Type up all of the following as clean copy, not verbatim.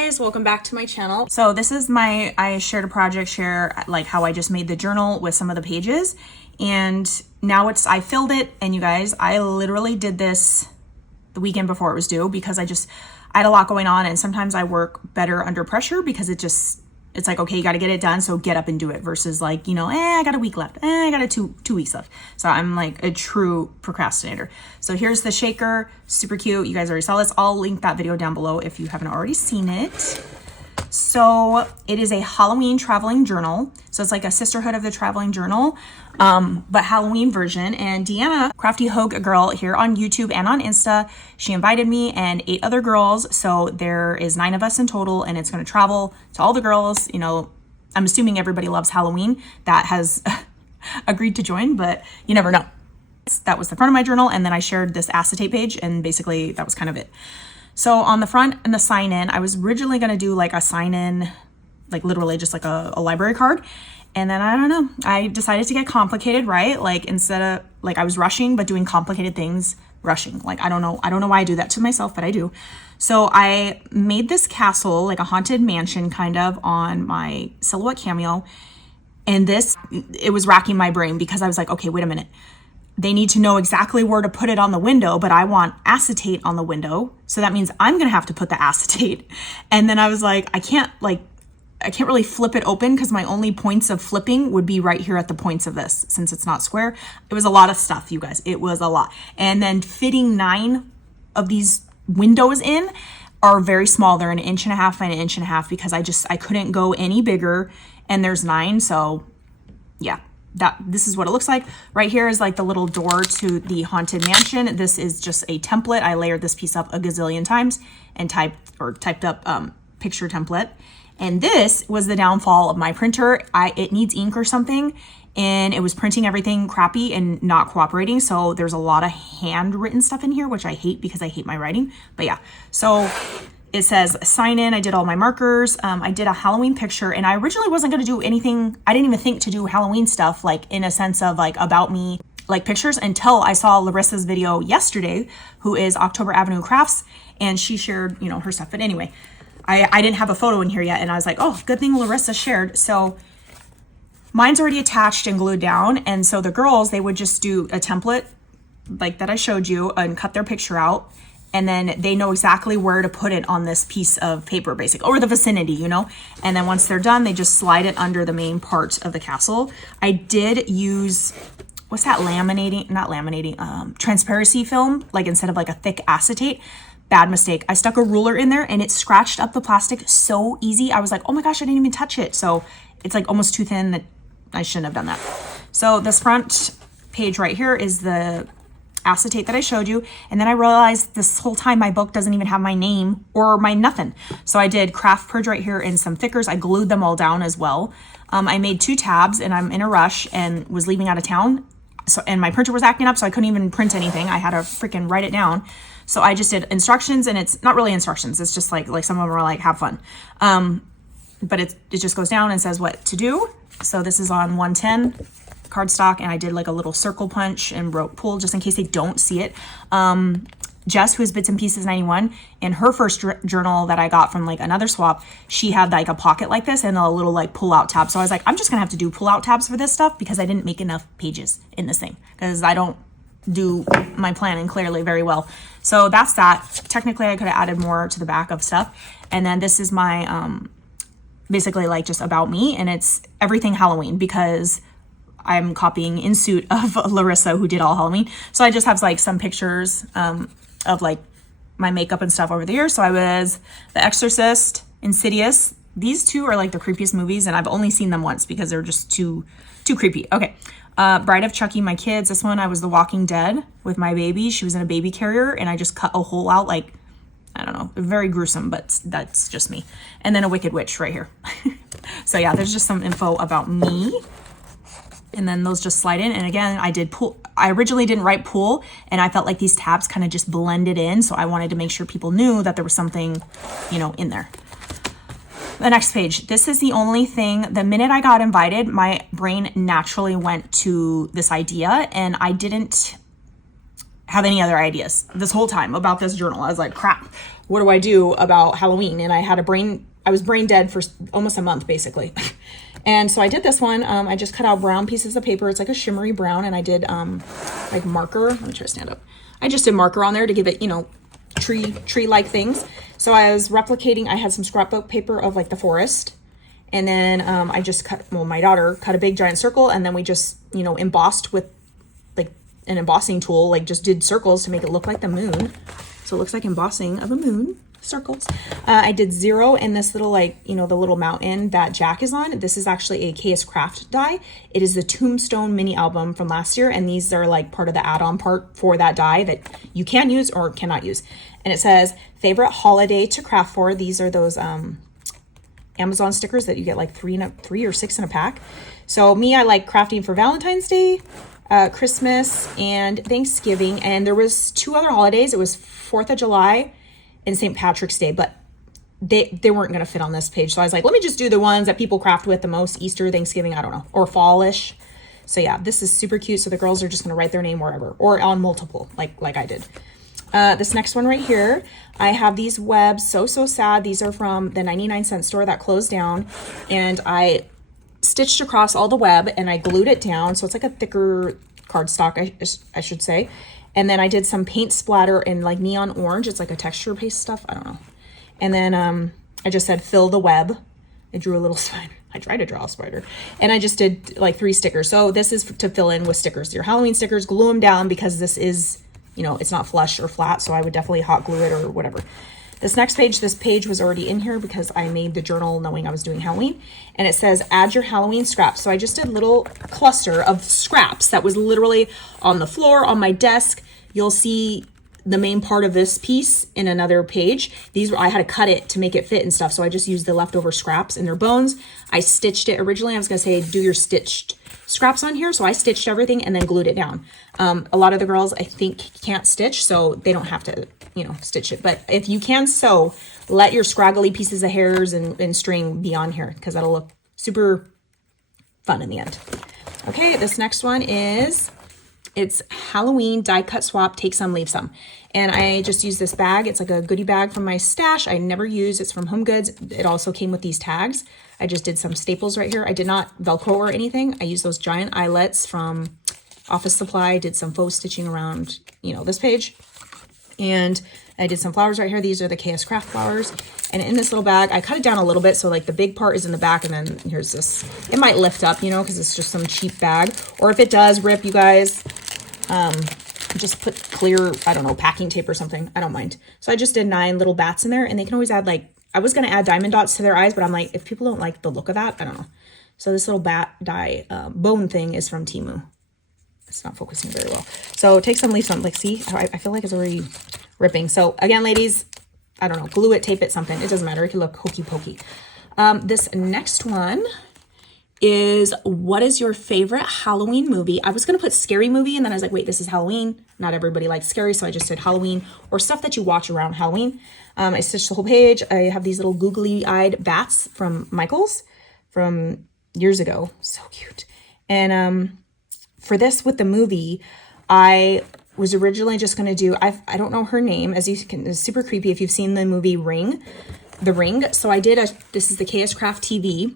guys, welcome back to my channel. So this is I shared a project share, like how I just made the journal with some of the pages, and now I filled it. And you guys, I literally did this the weekend before it was due because I had a lot going on, and sometimes I work better under pressure because it's like, okay, you got to get it done, so get up and do it, versus like, you know, I got a week left, I got two weeks left. So I'm like a true procrastinator. So here's the shaker, super cute. You guys already saw this. I'll link that video down below if you haven't already seen it. So it is a Halloween traveling journal. So it's like a sisterhood of the traveling journal, but Halloween version. And Deanna, Crafty Hogue Girl here on YouTube and on Insta, she invited me and 8 other girls. So there is 9 of us in total, and it's going to travel to all the girls. You know, I'm assuming everybody loves Halloween that has agreed to join, but you never know. That was the front of my journal. And then I shared this acetate page, and basically that was kind of it. So on the front and the sign in, I was originally going to do like a sign in, like literally just like a library card. And then I don't know, I decided to get complicated, right? Like instead of like I was rushing, but doing complicated things, rushing. Like, I don't know why I do that to myself, but I do. So I made this castle, like a haunted mansion kind of, on my Silhouette Cameo. And it was racking my brain because I was like, okay, wait a minute. They need to know exactly where to put it on the window, but I want acetate on the window. So that means I'm going to have to put the acetate. And then I was like, I can't really flip it open because my only points of flipping would be right here at the points of this, since it's not square. It was a lot of stuff, you guys. It was a lot. And then fitting 9 of these windows in are very small. They're 1.5 inches by 1.5 inches because I couldn't go any bigger, and there's 9. So yeah. This is what it looks like. Right here is like the little door to the haunted mansion. This is just a template. I layered this piece up a gazillion times and typed up picture template. And this was the downfall of my printer. It needs ink or something, and it was printing everything crappy and not cooperating. So there's a lot of handwritten stuff in here, which I hate because I hate my writing. But yeah, so it says sign in. I did all my markers. I did a Halloween picture, and I originally wasn't going to do anything. I didn't even think to do Halloween stuff, like in a sense of like about me, like pictures, until I saw Larissa's video yesterday, who is October Avenue Crafts, and she shared, you know, her stuff. But anyway, I didn't have a photo in here yet, and I was like, oh, good thing Larissa shared. So mine's already attached and glued down, and so the girls, they would just do a template like that I showed you and cut their picture out. And then they know exactly where to put it on this piece of paper, basically, or the vicinity, you know? And then once they're done, they just slide it under the main part of the castle. I did use, what's that, transparency film, like instead of like a thick acetate. Bad mistake. I stuck a ruler in there and it scratched up the plastic so easy. I was like, oh my gosh, I didn't even touch it. So it's like almost too thin. That I shouldn't have done that. So this front page right here is the acetate that I showed you, and then I realized this whole time my book doesn't even have my name or my nothing. So I did craft purge right here and some thickers. I glued them all down as well. I made 2 tabs, and I'm in a rush and was leaving out of town, and my printer was acting up, so I couldn't even print anything. I had to freaking write it down. So I just did instructions, and it's not really instructions. It's just like some of them are like, have fun. But it just goes down and says what to do. So this is on 110 cardstock, and I did like a little circle punch and wrote pull just in case they don't see it. Jess, who is Bits and Pieces 91, in her first journal that I got from like another swap, she had like a pocket like this and a little like pull out tab. So I was like, I'm just gonna have to do pull out tabs for this stuff because I didn't make enough pages in this thing because I don't do my planning clearly very well. So that's that. Technically I could have added more to the back of stuff. And then this is my basically like just about me, and it's everything Halloween because I'm copying in suit of Larissa, who did all Halloween. So I just have like some pictures of like my makeup and stuff over the years. So I was The Exorcist, Insidious. These 2 are like the creepiest movies, and I've only seen them once because they're just too creepy. Okay. Bride of Chucky, my kids. This one, I was The Walking Dead with my baby. She was in a baby carrier, and I just cut a hole out, like, I don't know, very gruesome, but that's just me. And then a Wicked Witch right here. So yeah, there's just some info about me. And then those just slide in. And again, I did pull. I originally didn't write pull, and I felt like these tabs kind of just blended in. So I wanted to make sure people knew that there was something, you know, in there. The next page. This is the only thing, the minute I got invited, my brain naturally went to this idea, and I didn't have any other ideas this whole time about this journal. I was like, crap, what do I do about Halloween? And I was brain dead for almost a month basically. And so I did this one. I just cut out brown pieces of paper. It's like a shimmery brown. And I did like marker. Let me try to stand up. I just did marker on there to give it, you know, tree-like things. So I was replicating, I had some scrapbook paper of like the forest. And then I just my daughter cut a big giant circle, and then we just, you know, embossed with like an embossing tool, like just did circles to make it look like the moon. So it looks like embossing of a moon, circles. I did 0 in this little, like, you know, the little mountain that Jack is on. This is actually a KS Craft die. It is the Tombstone mini album from last year. And these are like part of the add-on part for that die that you can use or cannot use. And it says, favorite holiday to craft for. These are those Amazon stickers that you get like 3 or 6 in a pack. So me, I like crafting for Valentine's Day, Christmas, and Thanksgiving. And there was 2 other holidays. It was 4th of July and St. Patrick's Day, but they weren't going to fit on this page. So I was like, let me just do the ones that people craft with the most: Easter, Thanksgiving, I don't know, or fallish. So yeah, this is super cute. So the girls are just going to write their name wherever, or on multiple, like I did. This next one right here, I have these webs, so sad. These are from the 99-cent store that closed down, and I stitched across all the web and I glued it down. So it's like a thicker cardstock, I should say. And then I did some paint splatter in like neon orange. It's like a texture paste stuff. I don't know. And then I just said, fill the web. I drew a little spider. I tried to draw a spider. And I just did like 3 stickers. So this is to fill in with stickers. Your Halloween stickers, glue them down because this is, you know, it's not flush or flat. So I would definitely hot glue it or whatever. This page was already in here because I made the journal knowing I was doing Halloween. And it says, add your Halloween scraps. So I just did a little cluster of scraps that was literally on the floor, on my desk. You'll see the main part of this piece in another page. I had to cut it to make it fit and stuff. So I just used the leftover scraps and their bones. I stitched it originally. I was going to say, do your stitched scraps on here. So I stitched everything and then glued it down. A lot of the girls, I think, can't stitch, so they don't have to, you know, stitch it. But if you can sew, let your scraggly pieces of hairs and string be on here because that'll look super fun in the end. Okay, this next one is, it's Halloween die cut swap, take some, leave some. And I just used this bag. It's like a goodie bag from my stash. I never use. It's from Home Goods. It also came with these tags. I just did some staples right here. I did not Velcro or anything. I used those giant eyelets from Office Supply. Did some faux stitching around, you know, this page. And I did some flowers right here. These are the KS Craft flowers. And in this little bag, I cut it down a little bit. So like the big part is in the back, and then here's this. It might lift up, you know, because it's just some cheap bag. Or if it does rip, you guys, just put clear, I don't know, packing tape or something. I don't mind. So I just did 9 little bats in there, and they can always add, like, I was going to add diamond dots to their eyes, but I'm like, if people don't like the look of that, I don't know. So this little bat die bone thing is from Temu. It's not focusing very well. So take some, leave some. Like, see, I feel like it's already ripping. So again, ladies, I don't know, glue it, tape it, something. It doesn't matter. It can look hokey pokey. This next one is, what is your favorite Halloween movie? I was going to put scary movie, and then I was like, wait, this is Halloween. Not everybody likes scary, so I just did Halloween or stuff that you watch around Halloween. I stitched the whole page. I have these little googly-eyed bats from Michael's from years ago. So cute. And for this with the movie, I was originally just going to do, I don't know her name, as you can, it's super creepy if you've seen the movie The Ring. So I did this is the KS Craft TV.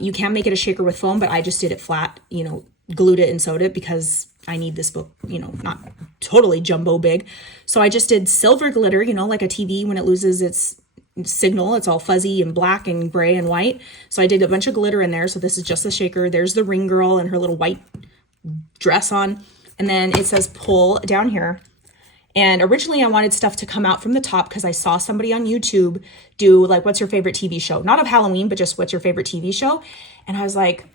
You can make it a shaker with foam, but I just did it flat, you know, glued it and sewed it because I need this book, you know, not totally jumbo big. So I just did silver glitter, you know, like a TV when it loses its signal, it's all fuzzy and black and gray and white. So I did a bunch of glitter in there. So this is just the shaker. There's the ring girl and her little white dress on. And then it says pull down here. And originally I wanted stuff to come out from the top because I saw somebody on YouTube do like, what's your favorite TV show? Not of Halloween, but just what's your favorite TV show? And I was like,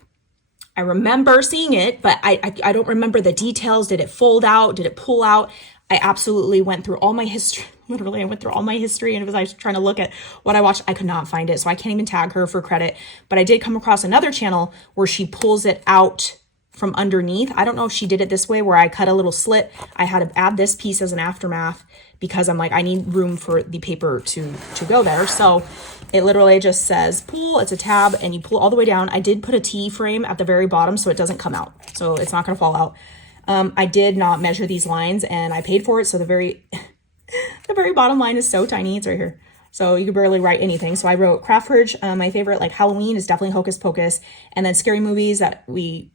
I remember seeing it, but I don't remember the details. Did it fold out? Did it pull out? I absolutely went through all my history. Literally, I went through all my history, and I was trying to look at what I watched. I could not find it, so I can't even tag her for credit. But I did come across another channel where she pulls it out from underneath. I don't know if she did it this way where I cut a little slit. I had to add this piece as an aftermath because I'm like, I need room for the paper to go there. So it literally just says pull, it's a tab, and you pull all the way down. I did put a T frame at the very bottom so it doesn't come out. So it's not gonna fall out. I did not measure these lines and I paid for it. So the very, The very bottom line is so tiny. It's right here. So you could barely write anything. So I wrote craft fridge. My favorite, like Halloween, is definitely Hocus Pocus. And then scary movies that we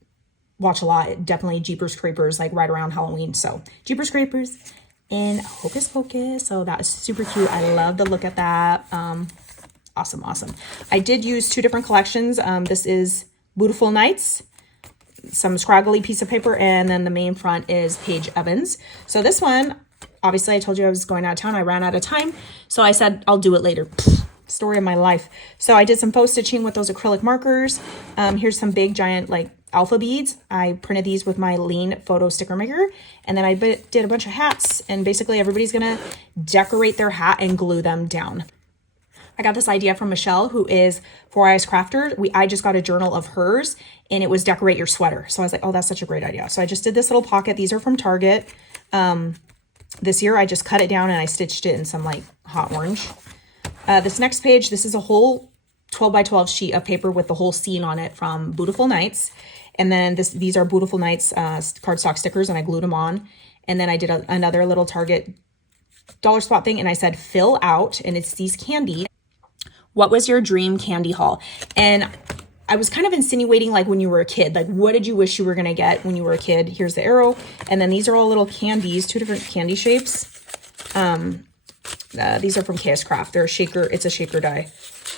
watch a lot, definitely Jeepers Creepers, like right around Halloween. So Jeepers Creepers and Hocus Pocus. So that is super cute. I love the look at that. Awesome. I did use 2 different collections. This is Beautiful Nights, some scraggly piece of paper, and then the main front is Paige Evans. So this one, obviously I told you I was going out of town. I ran out of time. So I said, I'll do it later. Story of my life. So I did some faux stitching with those acrylic markers. Here's some big giant like alpha beads. I printed these with my Liene photo sticker maker. And then I did a bunch of hats, and basically everybody's gonna decorate their hat and glue them down. I got this idea from Michelle, who is 4 Eyes Crafter. I just got a journal of hers, and it was decorate your sweater. So I was like, oh, that's such a great idea. So I just did this little pocket. These are from Target. This year I just cut it down and I stitched it in some like hot orange. This next page, this is a whole 12 by 12 sheet of paper with the whole scene on it from Beautiful Nights. And then these are Beautiful Nights cardstock stickers, and I glued them on. And then I did another little Target dollar spot thing, and I said fill out, and it's these candy. What was your dream candy haul? And I was kind of insinuating like when you were a kid, like what did you wish you were gonna get when you were a kid? Here's the arrow. And then these are all little candies, 2 different candy shapes. These are from KS Craft. They're a shaker, it's a shaker die.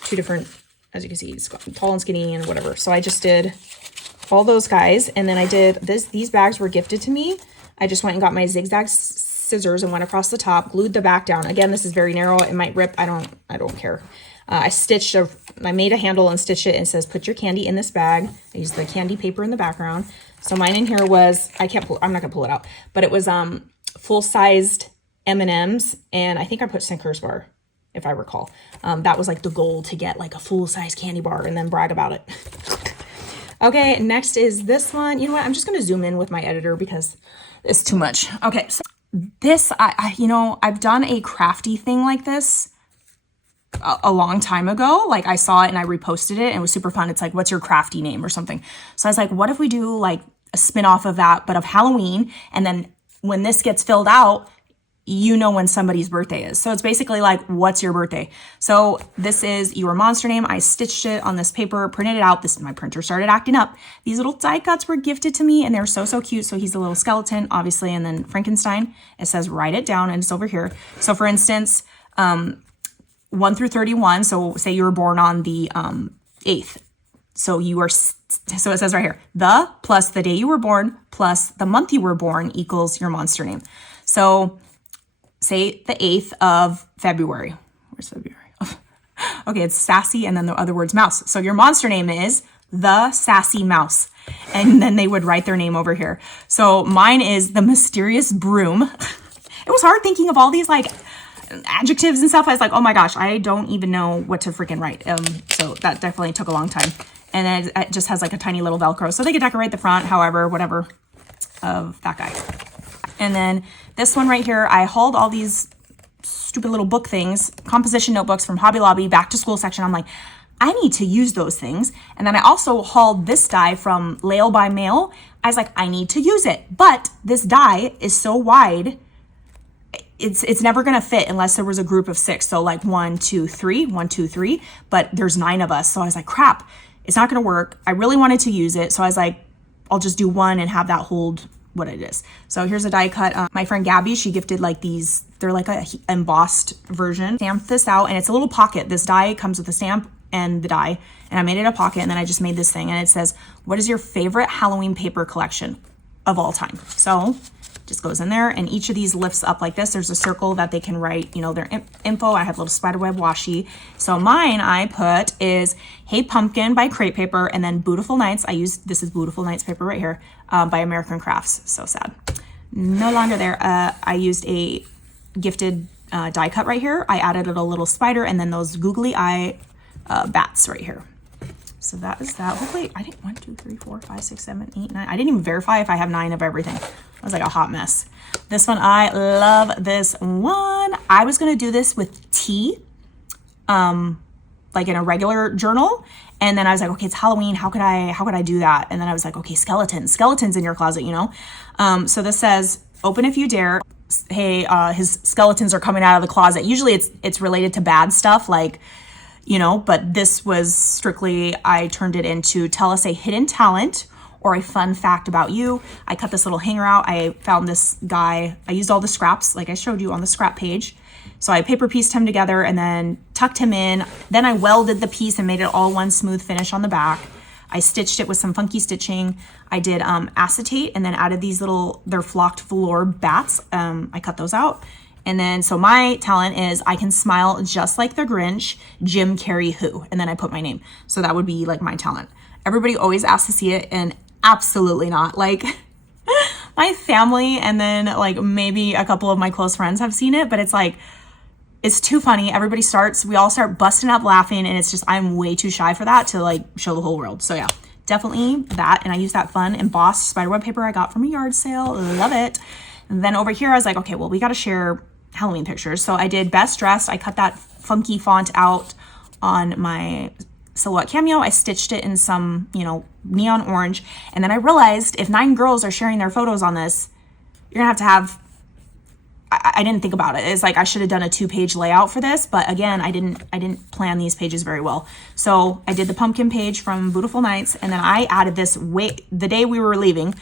2 different, as you can see, it's got tall and skinny and whatever. So I just did all those guys. And then I did these bags were gifted to me. I just went and got my zigzag scissors and went across the top, glued the back down. Again, this is very narrow. It might rip. I don't care. I made a handle and stitched it, and it says, put your candy in this bag. I used the candy paper in the background. So mine in here was, I'm not gonna pull it out, but it was full-sized M&Ms, and I think I put Snickers bar, if I recall. That was like the goal, to get like a full-size candy bar and then brag about it. Okay, next is this one. You know what? I'm just gonna zoom in with my editor because it's too much. Okay, so this, I've done a crafty thing like this a long time ago. Like I saw it and I reposted it and it was super fun. It's like, what's your crafty name or something? So I was like, what if we do like a spin-off of that, but of Halloween? And then when this gets filled out, you know when somebody's birthday is. So it's basically like, what's your birthday? So this is your monster name. I stitched it on this paper, printed it out. My printer started acting up. These little die cuts were gifted to me and they're so cute. So he's a little skeleton, obviously. And then Frankenstein, it says, write it down, and it's over here. So for instance, 1 through 31. So say you were born on the 8th. So it says right here, the plus the day you were born plus the month you were born equals your monster name. So say the 8th of February. Where's February? Okay, it's sassy, and then the other word's mouse. So your monster name is the Sassy Mouse. And then they would write their name over here. So mine is the Mysterious Broom. It was hard thinking of all these like adjectives and stuff. I was like, oh my gosh, I don't even know what to freaking write. So that definitely took a long time. And then it just has like a tiny little Velcro, so they could decorate the front, however, whatever, of that guy. And then this one right here, I hauled all these stupid little book things, composition notebooks from Hobby Lobby, back to school section. I'm like, I need to use those things. And then I also hauled this die from Lail by Mail. I was like, I need to use it. But this die is so wide, it's never gonna fit unless there was a group of 6. So like 1, 2, 3, 1, 2, 3, but there's 9 of us. So I was like, crap, it's not gonna work. I really wanted to use it. So I was like, I'll just do one and have that hold what it is. So here's a die cut. My friend Gabby, she gifted like these, they're like a embossed version. Stamped this out, and it's a little pocket. This die comes with a stamp and the die, and I made it a pocket, and then I just made this thing, and it says, what is your favorite Halloween paper collection of all time? So just goes in there, and each of these lifts up like this. There's a circle that they can write, their info. I have a little spiderweb washi. So mine I put is Hey Pumpkin by Crate Paper, and then Beautiful Nights. This is Beautiful Nights paper right here by American Crafts. So sad. No longer there. I used a gifted die cut right here. I added a little spider and then those googly eye bats right here. So that is that. Hopefully, I think 1, 2, 3, 4, 5, 6, 7, 8, 9. I didn't even verify if I have 9 of everything. It was like a hot mess. This one, I love this one. I was gonna do this with tea, like in a regular journal. And then I was like, okay, it's Halloween. How could I do that? And then I was like, okay, skeletons in your closet, So this says, open if you dare. hey, his skeletons are coming out of the closet. Usually it's related to bad stuff, like, you know, but this was strictly, I turned it into tell us a hidden talent or a fun fact about you. I cut this little hanger out. I found this guy. I used all the scraps like I showed you on the scrap page. So I paper pieced him together and then tucked him in. Then I welded the piece and made it all one smooth finish on the back. I stitched it with some funky stitching. I did acetate and then added these little, they're flocked velour bats. I cut those out. And then, so my talent is I can smile just like the Grinch, Jim Carrey who, and then I put my name. So that would be like my talent. Everybody always asks to see it and absolutely not. Like my family and then like maybe a couple of my close friends have seen it, but it's like, it's too funny. We all start busting up laughing and it's just, I'm way too shy for that to like show the whole world. So yeah, definitely that. And I use that fun embossed spiderweb paper I got from a yard sale. Love it. And then over here, I was like, okay, well, we got to share Halloween pictures. So I did best dressed. I cut that funky font out on my silhouette cameo. I stitched it in some, you know, neon orange. And then I realized if 9 girls are sharing their photos on this, you're gonna have to have, I didn't think about it. It's like I should have done a 2-page layout for this, but again, I didn't plan these pages very well. So I did the pumpkin page from Beautiful Nights, and then I added this the day we were leaving.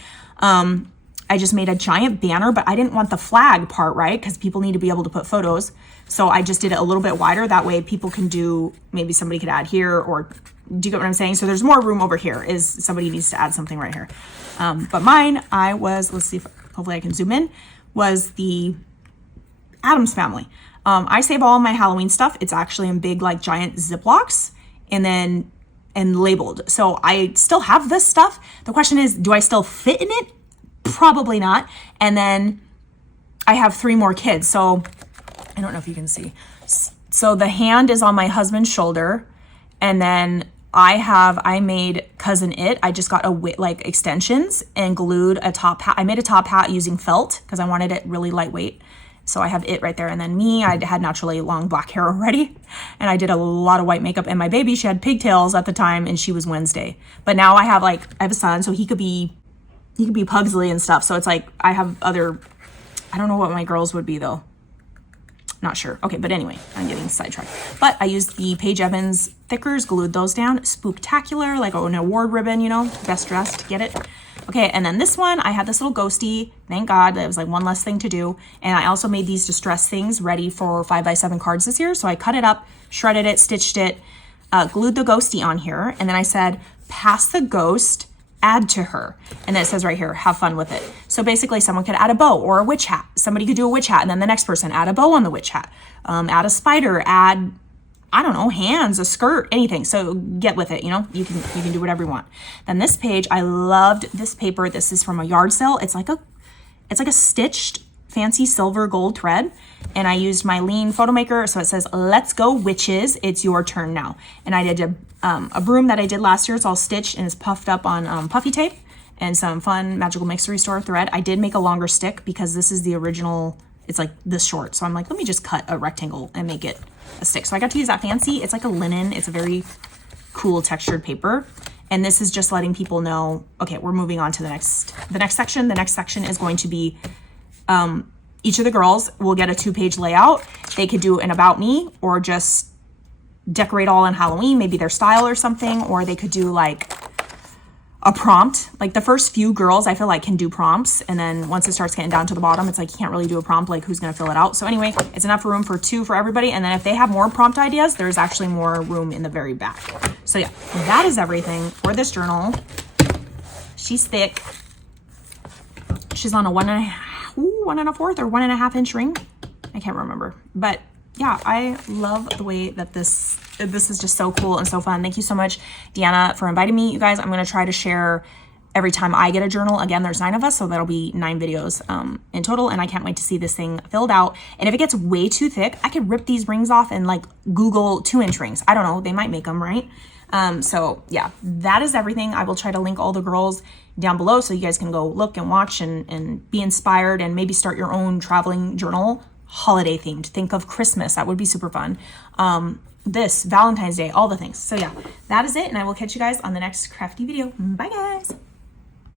I just made a giant banner, but I didn't want the flag part, right? Because people need to be able to put photos. So I just did it a little bit wider. That way people can do, maybe somebody could add here, or do you get what I'm saying? So there's more room over here is somebody needs to add something right here. But mine, let's see if hopefully I can zoom in, was the Addams Family. I save all my Halloween stuff. It's actually in big, like giant Ziplocs and labeled. So I still have this stuff. The question is, do I still fit in it? Probably not. And then I have 3 more kids. So I don't know if you can see. So the hand is on my husband's shoulder. And then I made Cousin It. I just got like extensions and glued a top hat. I made a top hat using felt because I wanted it really lightweight. So I have It right there. And then me, I had naturally long black hair already. And I did a lot of white makeup. And my baby, she had pigtails at the time and she was Wednesday. But now I have a son, so he could be Pugsley and stuff. So it's like I have other, I don't know what my girls would be though. Not sure. Okay, but anyway, I'm getting sidetracked. But I used the Paige Evans thickers, glued those down. Spooktacular, like an award ribbon, you know, best dressed, get it? Okay, and then this one, I had this little ghosty. Thank God, that was like one less thing to do. And I also made these distress things ready for 5x7 cards this year. So I cut it up, shredded it, stitched it, glued the ghosty on here. And then I said, pass the ghost, add to her. And then it says right here, have fun with it. So basically someone could add a bow or a witch hat. Somebody could do a witch hat and then the next person add a bow on the witch hat, add a spider, add, I don't know, hands, a skirt, anything. So get with it, you know, you can do whatever you want. Then this page, I loved this paper. This is from a yard sale. It's like a stitched fancy silver gold thread. And I used my Liene photo maker. So it says, let's go witches. It's your turn now. And I did a broom that I did last year. It's all stitched and it's puffed up on puffy tape and some fun Magical Mixery Store thread. I did make a longer stick because this is the original. It's like this short. So I'm like, let me just cut a rectangle and make it a stick. So I got to use that fancy. It's like a linen. It's a very cool textured paper. And this is just letting people know, okay, we're moving on to the next section. The next section is going to be, each of the girls will get a 2-page layout. They could do an about me or just decorate all in Halloween, maybe their style or something, or they could do like a prompt. Like the first few girls I feel like can do prompts, and then once it starts getting down to the bottom, it's like you can't really do a prompt, like who's gonna fill it out. So anyway, it's enough room for 2 for everybody, and then if they have more prompt ideas, there's actually more room in the very back. So yeah, that is everything for this journal. She's thick. She's on a 1.25 or 1.5 inch ring. I can't remember, but yeah, I love the way that this is just so cool and so fun. Thank you so much, Deanna, for inviting me. You guys, I'm going to try to share every time I get a journal. Again, there's 9 of us, so that'll be 9 videos in total, and I can't wait to see this thing filled out. And if it gets way too thick, I could rip these rings off and like Google 2-inch rings. I don't know, they might make them, right? So yeah, that is everything. I will try to link all the girls down below so you guys can go look and watch and be inspired and maybe start your own traveling journal, holiday themed. Think of Christmas, that would be super fun. This Valentine's Day, all the things. So yeah, that is it, and I will catch you guys on the next crafty video. Bye guys.